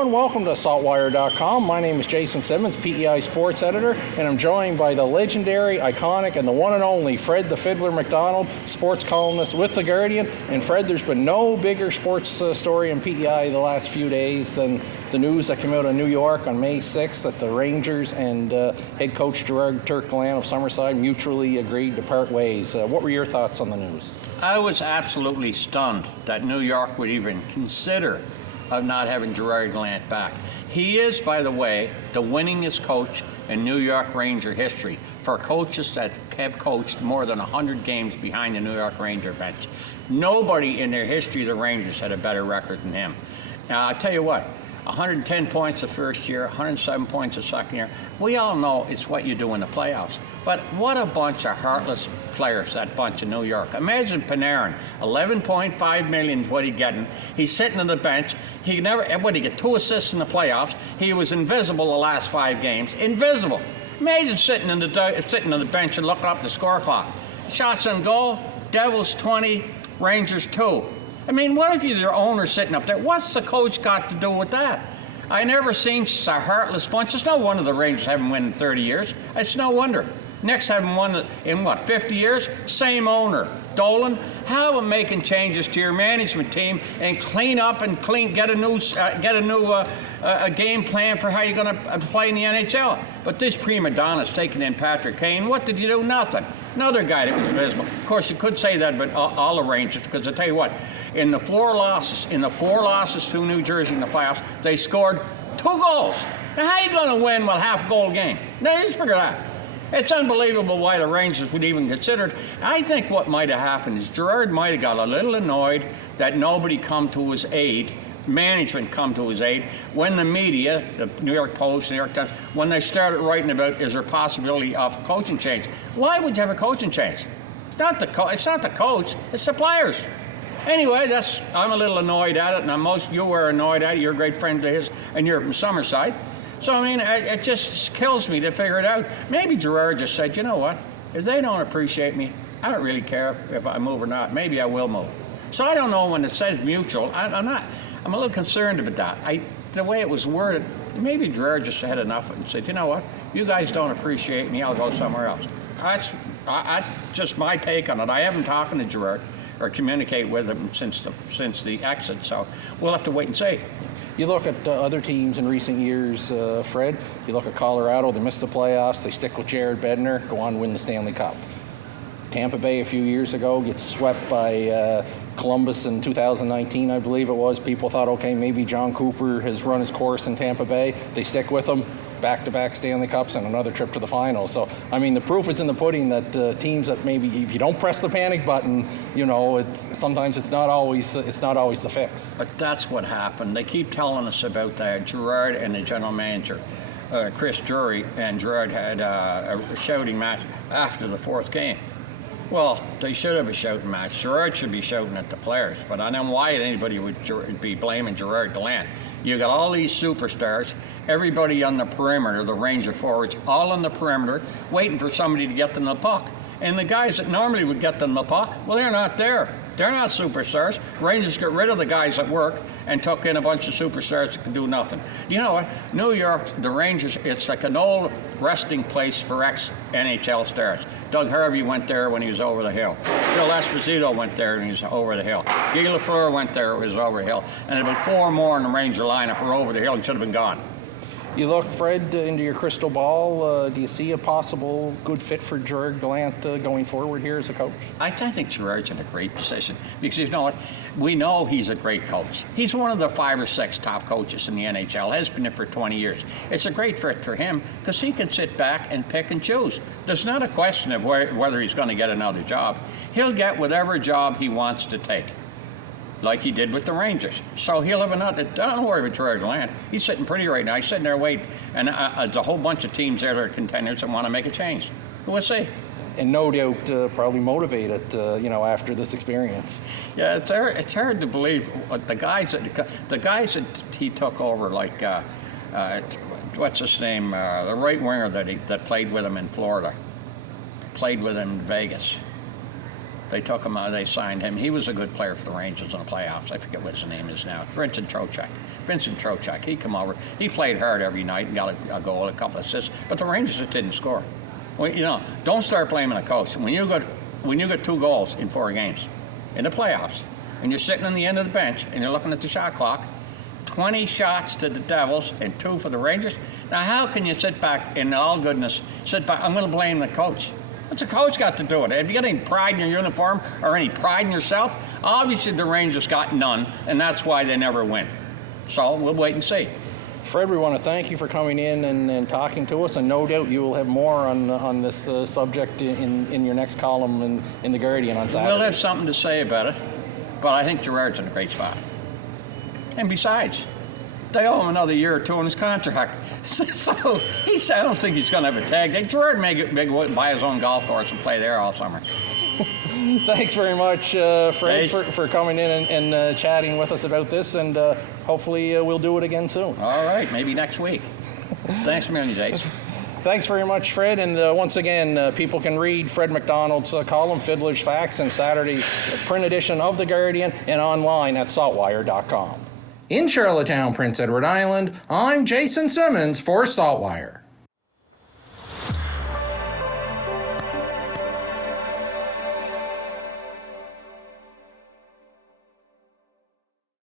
everyone. Welcome to SaltWire.com. My name is Jason Simmonds, P.E.I. sports editor, and I'm joined by the legendary, iconic, and the one and only Fred the Fiddler MacDonald, sports columnist with The Guardian. And Fred, there's been no bigger sports story in P.E.I. the last few days than the news that came out of New York on May 6th that the Rangers and head coach Gerard Turk Gallant of Summerside mutually agreed to part ways. What were your thoughts on the news? I was absolutely stunned that New York would even consider of not having Gerard Gallant back. He is, by the way, the winningest coach in New York Ranger history for coaches that have coached more than 100 games behind the New York Ranger bench. Nobody in their history of the Rangers had a better record than him. Now, I'll tell you what, 110 points the first year, 107 points the second year. We all know it's what you do in the playoffs. But what a bunch of heartless players, that bunch of New York. Imagine Panarin, $11.5 million is what he's getting. He's sitting on the bench. He get 2 assists in the playoffs. He was invisible the last 5 games. Invisible. Imagine sitting on the bench and looking up the score clock. Shots on goal, Devils 20, Rangers 2. I mean, what if you're the owner sitting up there? What's the coach got to do with that? I never seen such a heartless bunch. It's no wonder the Rangers haven't won in 30 years. It's no wonder. Next haven't won in, 50 years? Same owner. Dolan, how about making changes to your management team and clean up and get a new game plan for how you're going to play in the NHL? But this prima donna's taking in Patrick Kane. What did you do? Nothing. Another guy that was invisible. Of course, you could say that about all the Rangers, because I tell you what, in the four losses to New Jersey in the playoffs, they scored 2 goals. Now, how are you going to win with half-goal game? Now, just figure that. It's unbelievable why the Rangers would even consider it. I think what might have happened is Gerard might have got a little annoyed that nobody come to his aid, management come to his aid, when the media, the New York Post, New York Times, when they started writing about is there possibility of a coaching change. Why would you have a coaching change? It's not the coach, it's the players. Anyway, I'm a little annoyed at it, and you were annoyed at it. You're a great friend of his, and you're from Summerside. So, I mean, it just kills me to figure it out. Maybe Gerard just said, you know what, if they don't appreciate me, I don't really care if I move or not. Maybe I will move. So I don't know when it says mutual. I'm a little concerned about that. The way it was worded, maybe Gerard just had enough and said, you know what, you guys don't appreciate me, I'll go somewhere else. That's just my take on it. I haven't talked to Gerard or communicate with him since the exit, so we'll have to wait and see. You look at other teams in recent years, Fred. You look at Colorado, they missed the playoffs. They stick with Jared Bednar, go on and win the Stanley Cup. Tampa Bay a few years ago gets swept by Columbus in 2019, I believe it was. People thought, okay, maybe John Cooper has run his course in Tampa Bay. They stick with him. Back-to-back Stanley Cups and another trip to the finals. So, I mean, the proof is in the pudding that teams that maybe if you don't press the panic button, sometimes it's not always the fix. But that's what happened. They keep telling us about that. Gerard and the general manager, Chris Drury, and Gerard had a shouting match after the 4th game. Well, they should have a shouting match. Gerard should be shouting at the players, but I don't know why anybody would be blaming Gerard Gallant. You got all these superstars, everybody on the perimeter, the Ranger forwards, all on the perimeter, waiting for somebody to get them the puck. And the guys that normally would get them the puck, well, they're not there. They're not superstars. Rangers got rid of the guys at work and took in a bunch of superstars that can do nothing. You know what? New York, the Rangers, it's like an old resting place for ex-NHL stars. Doug Harvey went there when he was over the hill. Phil Esposito went there when he was over the hill. Guy Lafleur went there when he was over the hill. And about 4 more in the Ranger lineup were over the hill and should have been gone. You look, Fred, into your crystal ball. Do you see a possible good fit for Gerard Gallant going forward here as a coach? I think Gerard's in a great position because, you know what, we know he's a great coach. He's one of the 5 or 6 top coaches in the NHL, has been there for 20 years. It's a great fit for him because he can sit back and pick and choose. There's not a question of whether he's going to get another job. He'll get whatever job he wants to take, like he did with the Rangers. So he'll have another. Don't worry about Gerard Gallant. He's sitting pretty right now. He's sitting there waiting. And there's a whole bunch of teams there that are contenders and want to make a change. We'll see. And no doubt probably motivated, after this experience. Yeah, it's hard to believe the guys that he took over, like what's his name, the right winger that played with him in Florida, played with him in Vegas. They took him out. They signed him. He was a good player for the Rangers in the playoffs. I forget what his name is now. Vincent Trocheck. He come over. He played hard every night and got a goal, a couple of assists. But the Rangers just didn't score. Well, you know, don't start blaming the coach. When you got 2 goals in 4 games in the playoffs, and you're sitting on the end of the bench and you're looking at the shot clock, 20 shots to the Devils and 2 for the Rangers. Now, how can you sit back in all goodness? I'm going to blame the coach. What's the coach got to do with it? Have you got any pride in your uniform or any pride in yourself? Obviously, the Rangers got none, and that's why they never win. So we'll wait and see. Fred, we want to thank you for coming in and talking to us, and no doubt you will have more on this subject in your next column in The Guardian on Saturday. We'll have something to say about it, but I think Gerard's in a great spot. And besides, they owe him another year or 2 on his contract. So I don't think he's going to have a tag. Gerard may buy his own golf course and play there all summer. Thanks very much, Fred, for coming in and chatting with us about this, and hopefully we'll do it again soon. All right, maybe next week. Thanks a million, Jace. Thanks very much, Fred. And once again, people can read Fred MacDonald's column, Fiddler's Facts, in Saturday's print edition of The Guardian and online at saltwire.com. In Charlottetown, Prince Edward Island, I'm Jason Simmonds for SaltWire.